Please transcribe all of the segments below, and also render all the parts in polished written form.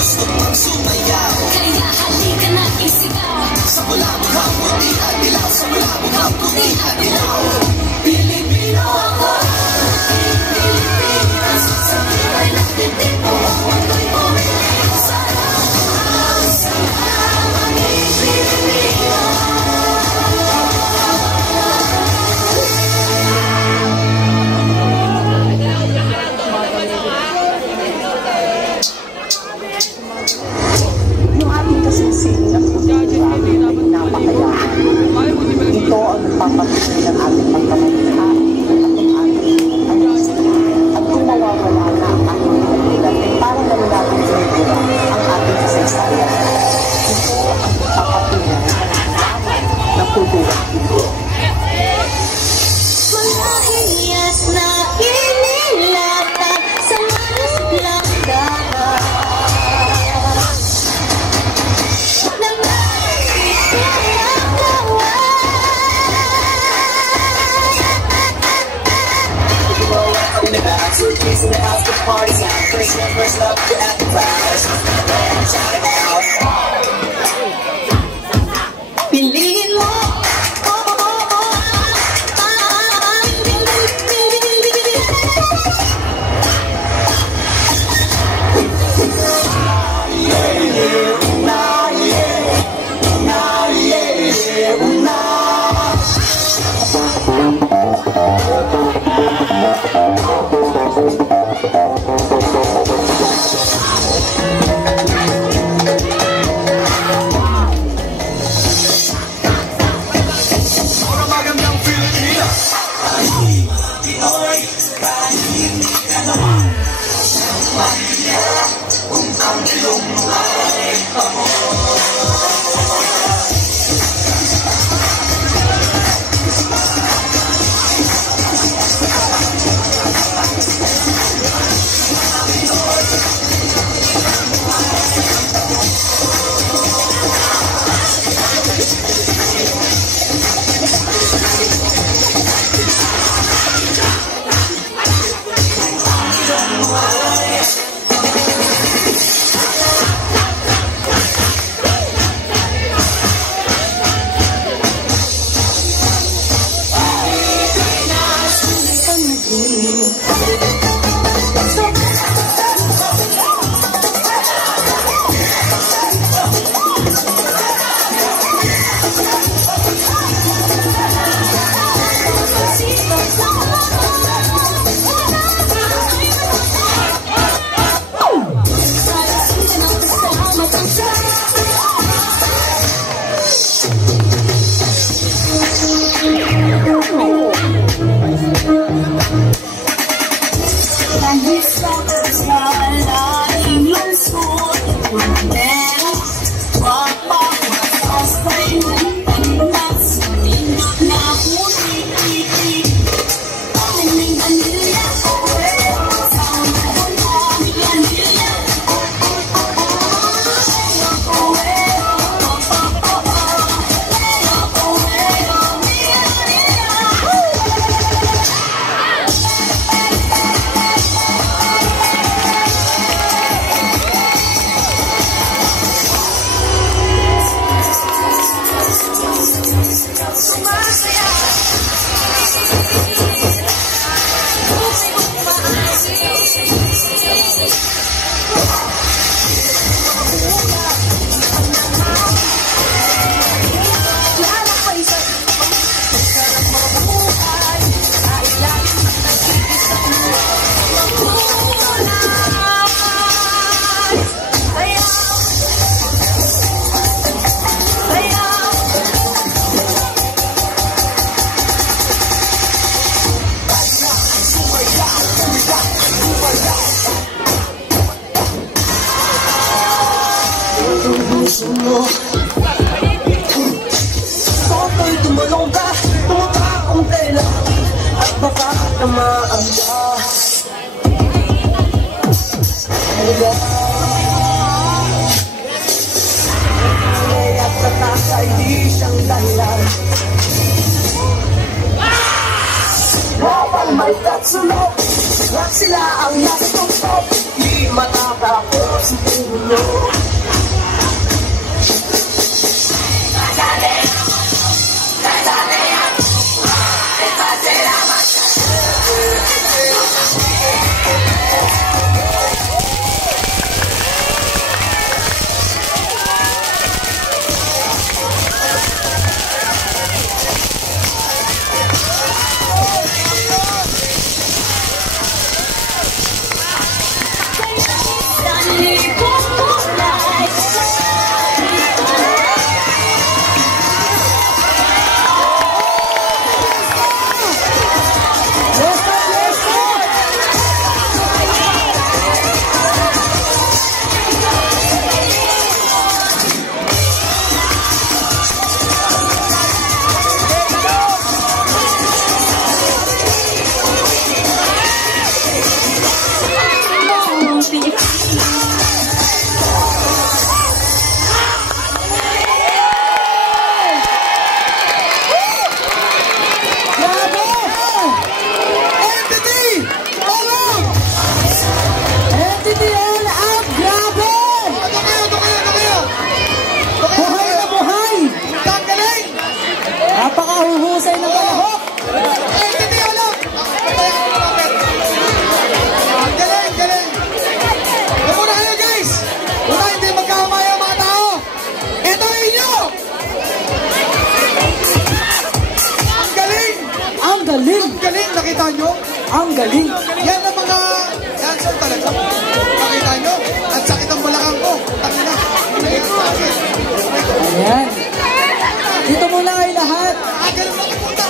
gusto mong sumayaw. Kaya halika na isigaw. Sa bulabughang puti at dilaw, sa bulabughang puti at dilaw. Pilipino ako, Pilipinas, sa buhay natin dito, mundo'y pumili sa lahat. Sa maging Pilipino. Yung ating kasing-siling at kultura ay napakayaman. Ito ang nagpapatunay ng ating pagkamalita at kung mawawala na ang ating kultura ay parang na natin kultura ang ating kasaysayan. Ito ang nagpapatunay ng kultura. Mga hiyas na inilatag sa malas dagat. Suitcase in the house, the party's out. First love, you're at the prize. I'm shouting out. Piliin mo. Toto'y tumalong ka, tumaka kong tela at baka tamaan ka. At tataka, hindi siyang dahilan. Habang may tatsulok, lahat sila ang nasa tuktok. matatapos ang mundo. Napakahuhusay ng kalahok! Hindi alam! Galing, galing! Muna kayo guys! Una hindi magkakamay ang mga tao! Ito inyo! Ang galing! Ang galing! Ang galing! Nakita nyo? Ang galing! Yan ang mga dancer talaga. Nakita nyo? At sakit ang balakang ko. Tangina. Ayan sa akin. Ayan! Dito muna kayo lahat! Ganun lang puta!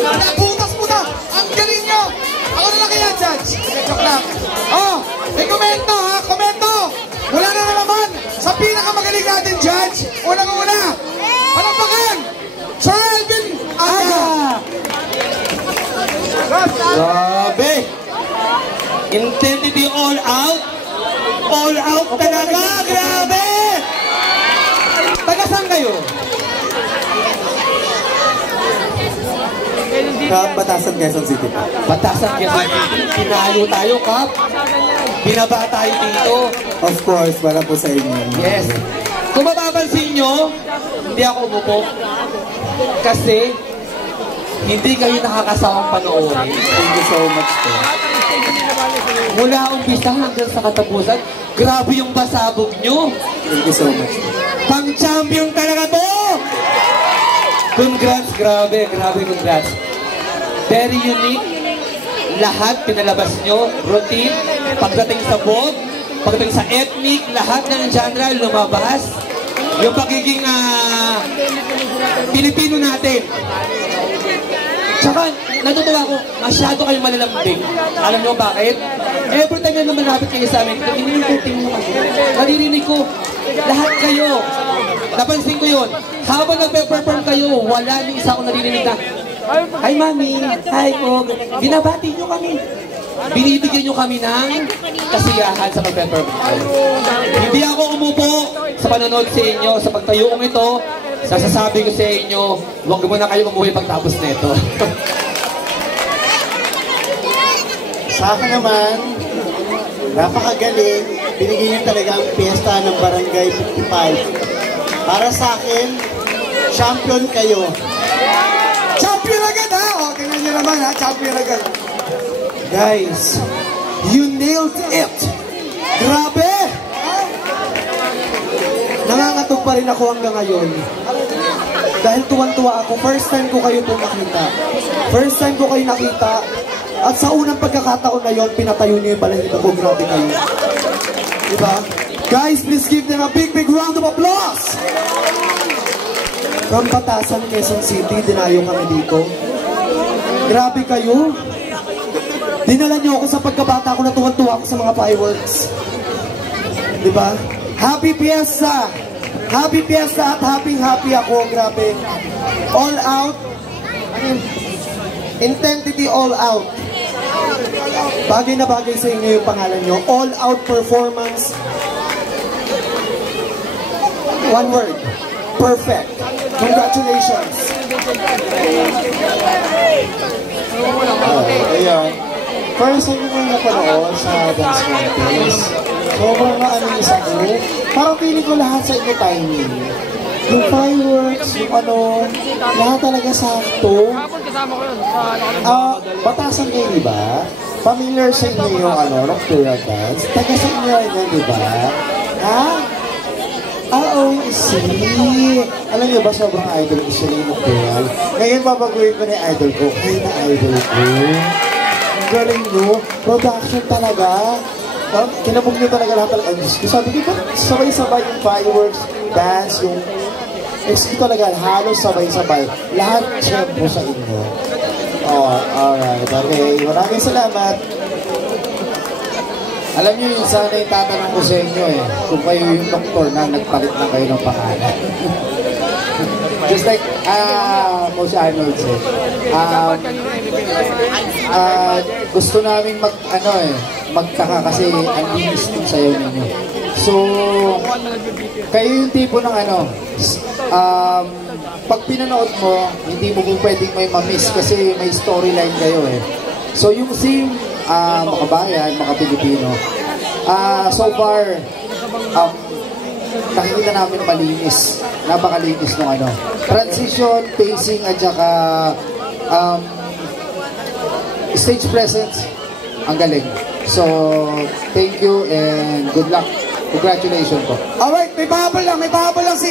Naputas puta! Ang galing nyo! Ako na lang kaya, Judge! Joke lang. Oh! May komento ha! Komento! Wala na naman! Sa pinakamagaling natin, Judge! Unang-una! Palakpakan! Sir Alvin Aga! Grabe! Intensity all out! All out talaga! Grabe! Taga saan kayo? Batasan, Quezon City. Batasan, Quezon City. Pinayo tayo, Kap. Binaba tayo dito. Of course, para po sa inyo. Yes. Kung mapapansin nyo, hindi ako umupo. Kasi, hindi kayo nakakasawang panoorin. Thank you so much po. Mula umpisa hanggang sa katapusan, grabe yung pasabog nyo. Thank you so much. Pang-champion talaga to! Congrats, grabe, congrats. Very unique. Lahat pinalabas nyo. Routine, pagdating sa bob, pagdating sa ethnic, lahat ng genre lumabas. Yung pagiging Pilipino natin. Tsaka, natutuwa ko, masyado kayong malalambing. Alam nyo bakit? Every time na lumalapit kayo sa amin, iniintertain mo kasi. Naririnig ko, lahat kayo. Napansin ko yun. Habang nagpe-perform kayo, wala ni isa akong naririnig na, hi mami, hi po. Binabati nyo kami. Binibigyan nyo kami ng kasiyahan sa pagpe-perform. Hindi ako umupo sa panonood sa inyo, sa pagtayuong ito. Sasasabi ko sa inyo, huwag mo na kayo umuwi pagtapos nito. Sa akin naman, napakagaling. Binigyan niyo talaga ang piyesta ng Barangay 55. Para sa akin, champion kayo. Champion agad ha! O, tingnan nyo naman ha, champion agad. Guys, you nailed it! Grabe! Nangangatog pa rin ako hanggang ngayon. Dahil tuwan-tuwa ako, first time ko kayo po makita. First time ko kayo nakita. At sa unang pagkakataon na yon, pinatayo niyo yung balahibo ko. Grabe kayo. Diba? Guys, please give them a big round of applause! From Batasan, Quezon City, dinayo kami dito. Grabe kayo. Dinala niyo ako sa pagkabata ko na tuwan-tuwa ako sa mga fireworks. Diba? Happy Fiesta! Happy Fiesta at happy ako. Grabe. All out. Intensity all out. Bagay na bagay sa inyo yung pangalan nyo. All out performance. One word. Perfect. Congratulations. Ayan. first time ko napanood sa dance contest. Sobrang na-amaze ako. Parang feeling ko lahat sa inyo timing. Yung fireworks, yung ano, lahat talaga sakto. Batasan kayo, di ba? Familiar sa inyo yung nocturnal dance. Taga sa inyo yan, di ba? Ha? see. Alam niyo ba, sobrang idol ko siya yung nocturnal. Ngayon, babaguhin ko na yung idol ko. Ay, na-idol ko. Ang galing nyo. Production talaga. Kinabog nyo talaga lahat talaga. Sabi ko, sabay-sabay yung fireworks, dance, yung talaga, halos sabay-sabay. Lahat syempre sa inyo. Oh, alright. Okay, maraming salamat. Alam niyo yun, sana yung tatanong ko sa inyo kung kayo yung doktor na nagpalit na kayo ng pangalan. Just like Moshe Arnold said, gusto namin magtaka kasi ang linis ng sayo ninyo. So, kayo yung tipo ng pag pinanood mo, hindi mo pwedeng may mamiss kasi may storyline kayo So, yung theme, mga bayan, mga Pilipino, so far, nakikita namin malinis. Napakalinis ng transition, pacing, at saka stage presence. Ang galing. So, thank you and good luck. Congratulations po. Alright, may pahabol lang si